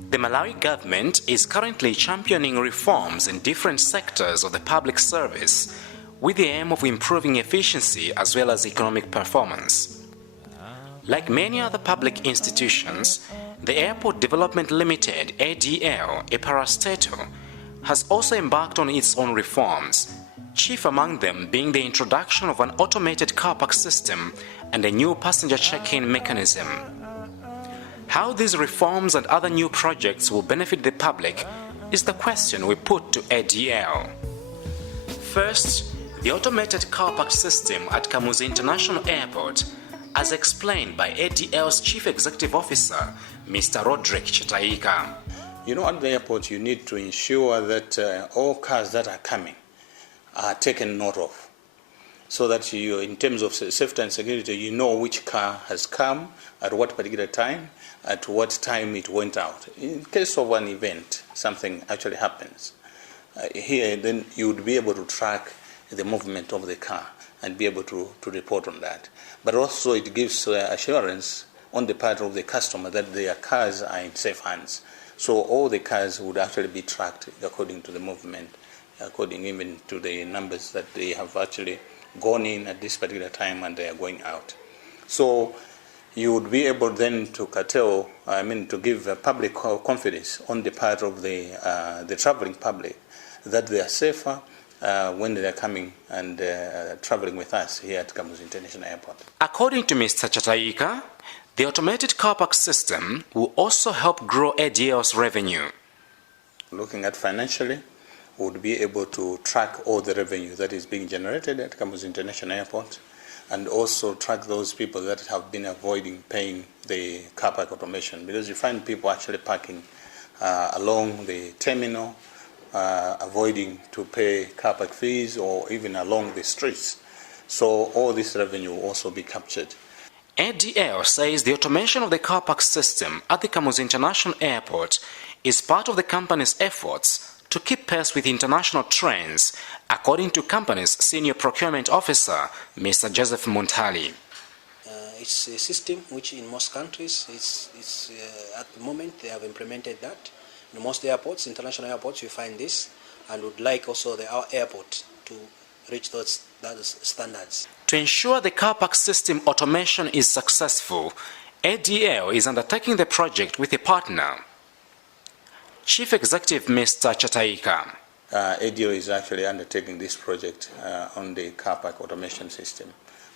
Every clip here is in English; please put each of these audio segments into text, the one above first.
The Malawi government is currently championing reforms in different sectors of the public service with the aim of improving efficiency as well as economic performance. Like many other public institutions, the Airport Development Limited, ADL, a parastatal, has also embarked on its own reforms, chief among them being the introduction of an automated car park system and a new passenger check-in mechanism. How these reforms and other new projects will benefit the public is the question we put to ADL. First, the automated car park system at Kamuzu International Airport, as explained by ADL's Chief Executive Officer, Mr. Roderick Chitaika. You know, at the airport you need to ensure that all cars that are coming are taken note of, so that you, in terms of safety and security, you know which car has come, at what particular time, at what time it went out. In case of an event, something actually happens, here then you would be able to track the movement of the car and be able to report on that. But also it gives assurance on the part of the customer that their cars are in safe hands. So all the cars would actually be tracked according to the movement, according even to the numbers that they have actually gone in at this particular time and they are going out. So you would be able then to curtail, to give public confidence on the part of the traveling public that they are safer when they are coming and traveling with us here at Kamuzu International Airport. According to Mr. Chataika, the automated car park system will also help grow ADL's revenue. Looking at financially, we would be able to track all the revenue that is being generated at Kamuzu International Airport, and also track those people that have been avoiding paying the car park automation, because you find people actually parking along the terminal, avoiding to pay car park fees, or even along the streets. So all this revenue will also be captured. ADL says the automation of the car park system at the Kamuzu International Airport is part of the company's efforts to keep pace with international trends, according to company's senior procurement officer, Mr. Joseph Montali. It's a system which in most countries, at the moment they have implemented that. In most airports, international airports, you find this, and would like also our airport to reach those standards. To ensure the car park system automation is successful, ADL is undertaking the project with a partner. Chief Executive Mr. Chataika. ADL is actually undertaking this project on the car park automation system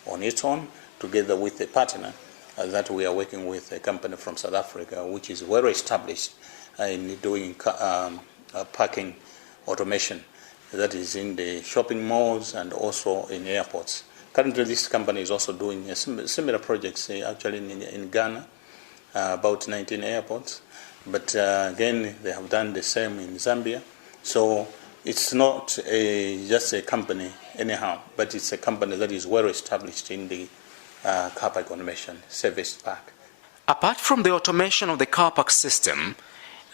on its own, together with a partner that we are working with, a company from South Africa, which is well established in doing parking automation, that is in the shopping malls and also in airports. Currently, this company is also doing similar projects actually in Ghana, about 19 airports. But again, they have done the same in Zambia. So it's not just a company anyhow, but it's a company that is well established in the car park automation service park. Apart from the automation of the car park system,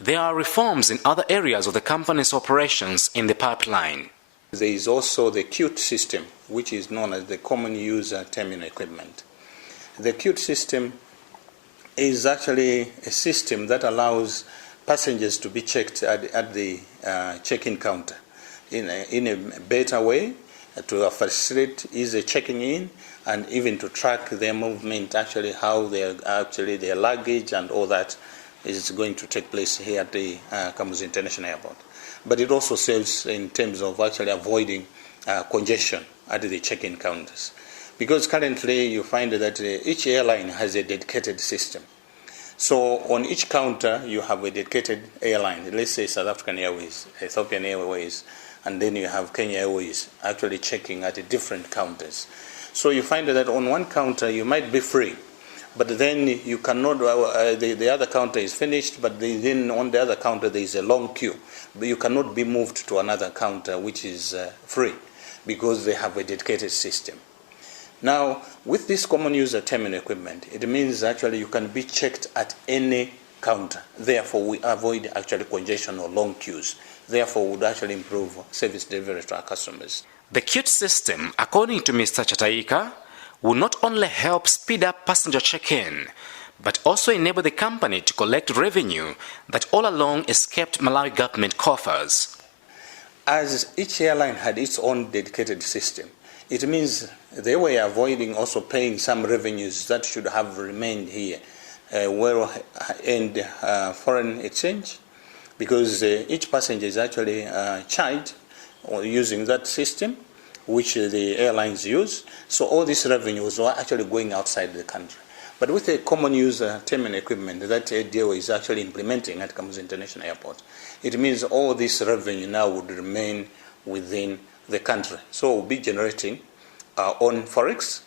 there are reforms in other areas of the company's operations in the pipeline. There is also the CUTE system, which is known as the Common User Terminal Equipment. The CUTE system is actually a system that allows passengers to be checked at the check-in counter in a better way, to facilitate easy checking in, and even to track their movement, actually how their luggage and all that is going to take place here at the Kamuzu International Airport. But it also serves in terms of actually avoiding congestion at the check-in counters. Because currently you find that each airline has a dedicated system. So on each counter you have a dedicated airline, let's say South African Airways, Ethiopian Airways, and then you have Kenya Airways actually checking at different counters. So you find that on one counter you might be free, but then you cannot, the other counter is finished, but then on the other counter there is a long queue. But you cannot be moved to another counter which is free, because they have a dedicated system. Now, with this common user terminal equipment, it means actually you can be checked at any counter. Therefore, we avoid actually congestion or long queues. Therefore, would actually improve service delivery to our customers. The CUTE system, according to Mr. Chataika, will not only help speed up passenger check-in, but also enable the company to collect revenue that all along escaped Malawi government coffers. As each airline had its own dedicated system, it means they were avoiding also paying some revenues that should have remained here, and foreign exchange, because each passenger is actually charged using that system which the airlines use. So all these revenues were actually going outside the country. But with a common use terminal equipment that ADL is actually implementing at Kamuzu International Airport, it means all this revenue now would remain within the country. So we'll be generating our own forex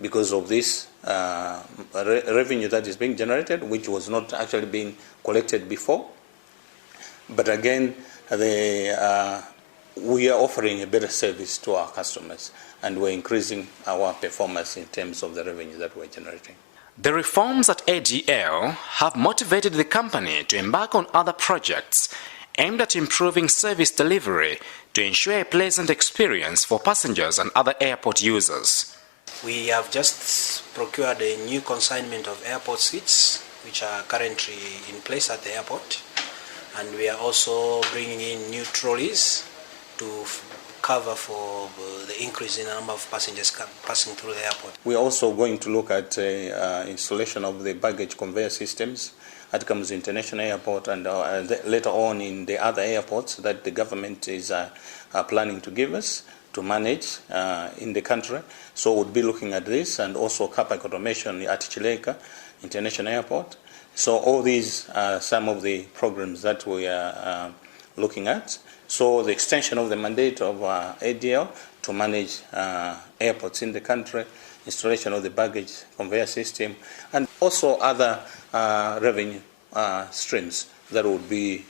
because of this revenue that is being generated, which was not actually being collected before. But again, we are offering a better service to our customers, and we're increasing our performance in terms of the revenue that we're generating. The reforms at ADL have motivated the company to embark on other projects aimed at improving service delivery to ensure a pleasant experience for passengers and other airport users. We have just procured a new consignment of airport seats, which are currently in place at the airport, and we are also bringing in new trolleys to cover for the increase in the number of passengers passing through the airport. We're also going to look at installation of the baggage conveyor systems at Kamuzu International Airport and later on in the other airports that the government is planning to give us to manage in the country. So we'll be looking at this, and also car park automation at Chileka International Airport. So all these are some of the programs that we are looking at. So the extension of the mandate of ADL to manage airports in the country, installation of the baggage conveyor system, and also other revenue streams that would be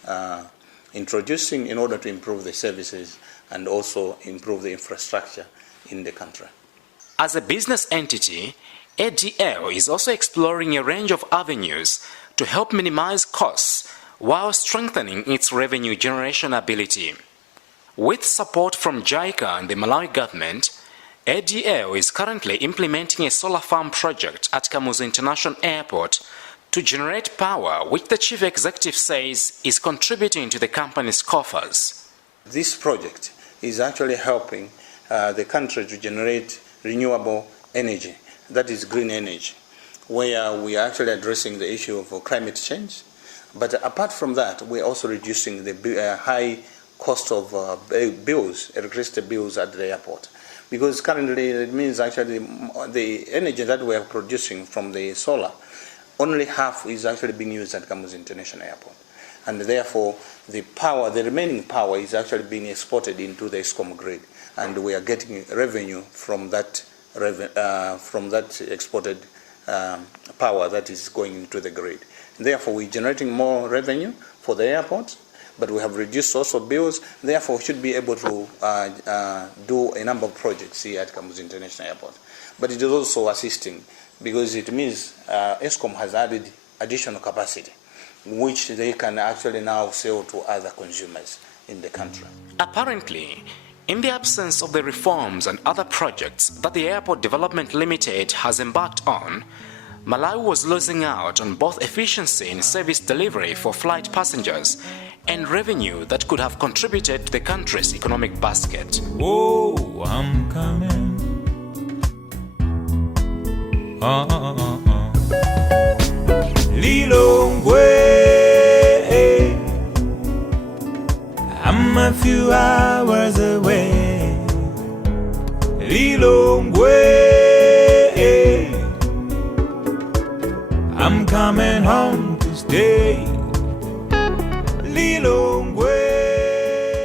introducing in order to improve the services and also improve the infrastructure in the country. As a business entity, ADL is also exploring a range of avenues to help minimize costs while strengthening its revenue generation ability. With support from JICA and the Malawi government, ADL is currently implementing a solar farm project at Kamuzu International Airport to generate power, which the chief executive says is contributing to the company's coffers. This project is actually helping the country to generate renewable energy, that is green energy, where we are actually addressing the issue of climate change. But apart from that, we're also reducing the high cost of bills, electricity bills at the airport. Because currently it means actually the energy that we are producing from the solar, only half is actually being used at Kamuzu International Airport. And therefore, the remaining power is actually being exported into the ESCOM grid. And we are getting revenue from that exported power that is going into the grid. Therefore, we're generating more revenue for the airport, but we have reduced also bills. Therefore, we should be able to do a number of projects here at Kamuzu International Airport. But it is also assisting because it means ESCOM has added additional capacity, which they can actually now sell to other consumers in the country. Apparently, in the absence of the reforms and other projects that the Airport Development Limited has embarked on, Malawi was losing out on both efficiency in service delivery for flight passengers and revenue that could have contributed to the country's economic basket. Whoa, I'm coming. Lilongwe, I'm a few hours away. Lilongwe, I'm coming home.